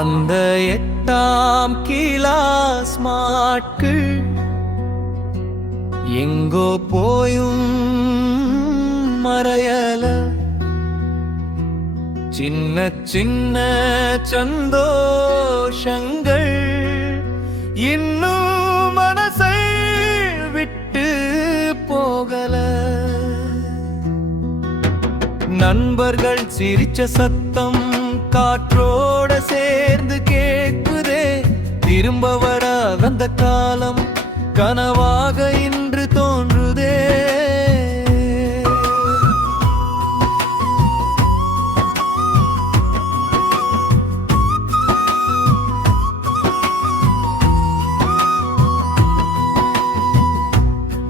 அந்த 8ஆம் கிளாஸ் மாட்கள் எங்கோ போயும் மறையல. சின்ன சின்ன சந்தோஷங்கள் இன்னும் மனசை விட்டு போகல. நண்பர்கள் சிரிச்ச சத்தம் காற்றோட சேர்ந்து கேட்குதே. திரும்ப வர அந்த காலம் கனவாக இன்று தோன்றுதே.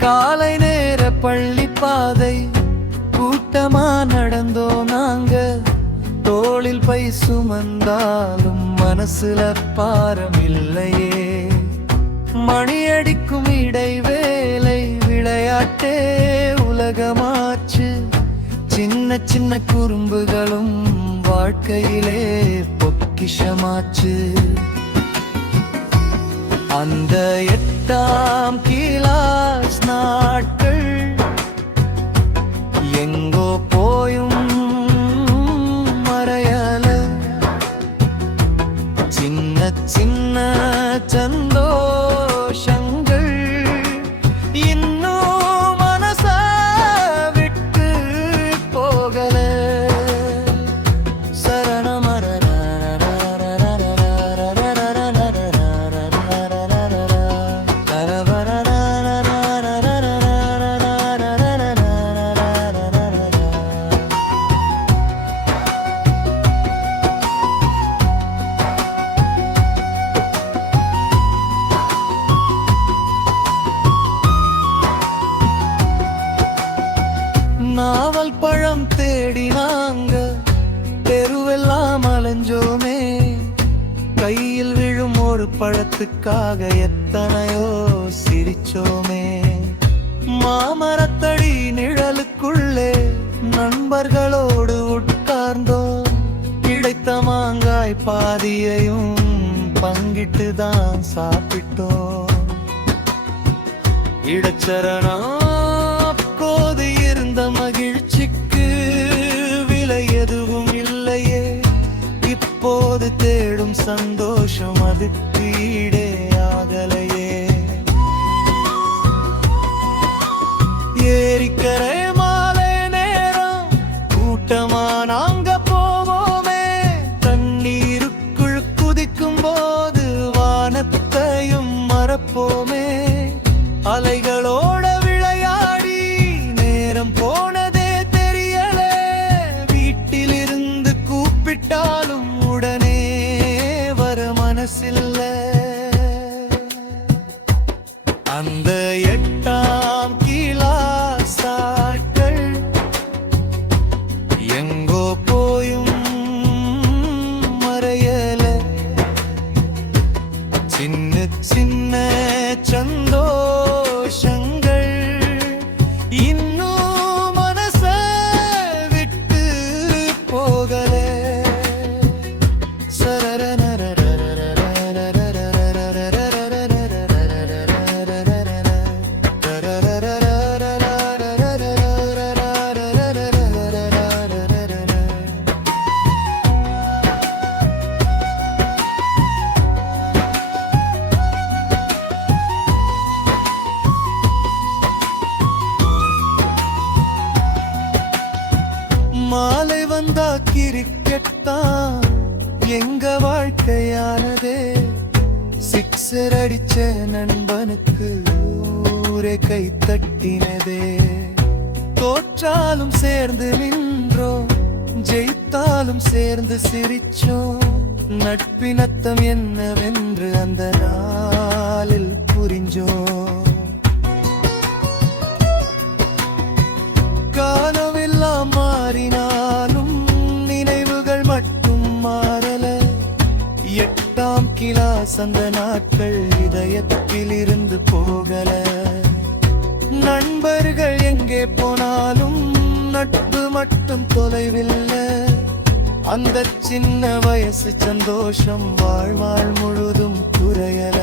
காலை நேர பள்ளி பாதை கூட்டமா நடந்தோம் நாங்க. தோளில் பை சுமந்தாலும் மனசுல பாரம் இல்லையே. மணியடிக்கும் இடைவேளை விளையாட்டே உலகமாச்சு. சின்ன சின்ன குறும்புகளும் வாழ்க்கையிலே பொக்கிஷமாச்சு. அந்த 8ஆம் கிளாஸ் நாட்கள் எங்கோ போயும் மறையல. சின்ன சின்ன சந்தோஷங்கள் இன்னும் மனச விட்டு போகல. நாவல் பழம் தேடி நாங்க தெருவெல்லாம் அலைஞ்சோமே. கையில் விழும் ஒரு பழத்துக்காக எத்தனையோ சிரிச்சோமே. மாமரத்தடி நிழலுக்குள்ளே நண்பர்களோடு உட்கார்ந்தோம். கிடைத்த மாங்காய் பாதியையும் பங்கிட்டு தான் சாப்பிட்டோம். இடச்சரணம் அப்போது இருந்த மகிழ்ச்சிக்கு விலை எதுவும் இல்லையே. இப்போது தேடும் சந்தோஷம் அதுக்கு ஈடே ஆகலையே. ஏரிக்கரை மாலை நேரம் கூட்டமா நாங்க போவோமே. தண்ணீருக்குள் குதிக்கும் போது வானத்தையும் மறப்போமே. அலைகளோட விளையாடி நேரம் போனதே தெரியல. வீட்டிலிருந்து கூப்பிட்டாலும் உடனே வர மனசில்ல. அந்த 8ஆம் கிளாஸ் நாட்கள் எங்கோ போயும் மறையல. சின்ன சின்ன சந்தோஷங்கள் இன்னும் மனச விட்டு போகல. மாலை வந்தா கிரிக்கெட்தான் எங்க வாழ்க்கையானதே. சிக்ஸர் அடிச்ச நண்பனுக்கு ஊரே கை தட்டினதே. தோற்றாலும் சேர்ந்து நின்றோம், ஜெயித்தாலும் சேர்ந்து சிரிச்சோம். நட்பினத்தம் என்னவென்று அந்த நாளில் புரிஞ்சோம். காலமெல்லாம் மாறினாலும் நினைவுகள் மட்டும் மாறல. 8ஆம் கிளாஸ் அந்த நாட்கள் இதயத்தில் இருந்து போகல. நண்பர்கள் எங்கே போனாலும் நட்பு மட்டும் தொலைவில்லை. அந்த சின்ன வயசு வயசு சந்தோஷம் வாழ்நாள் முழுதும் குறையல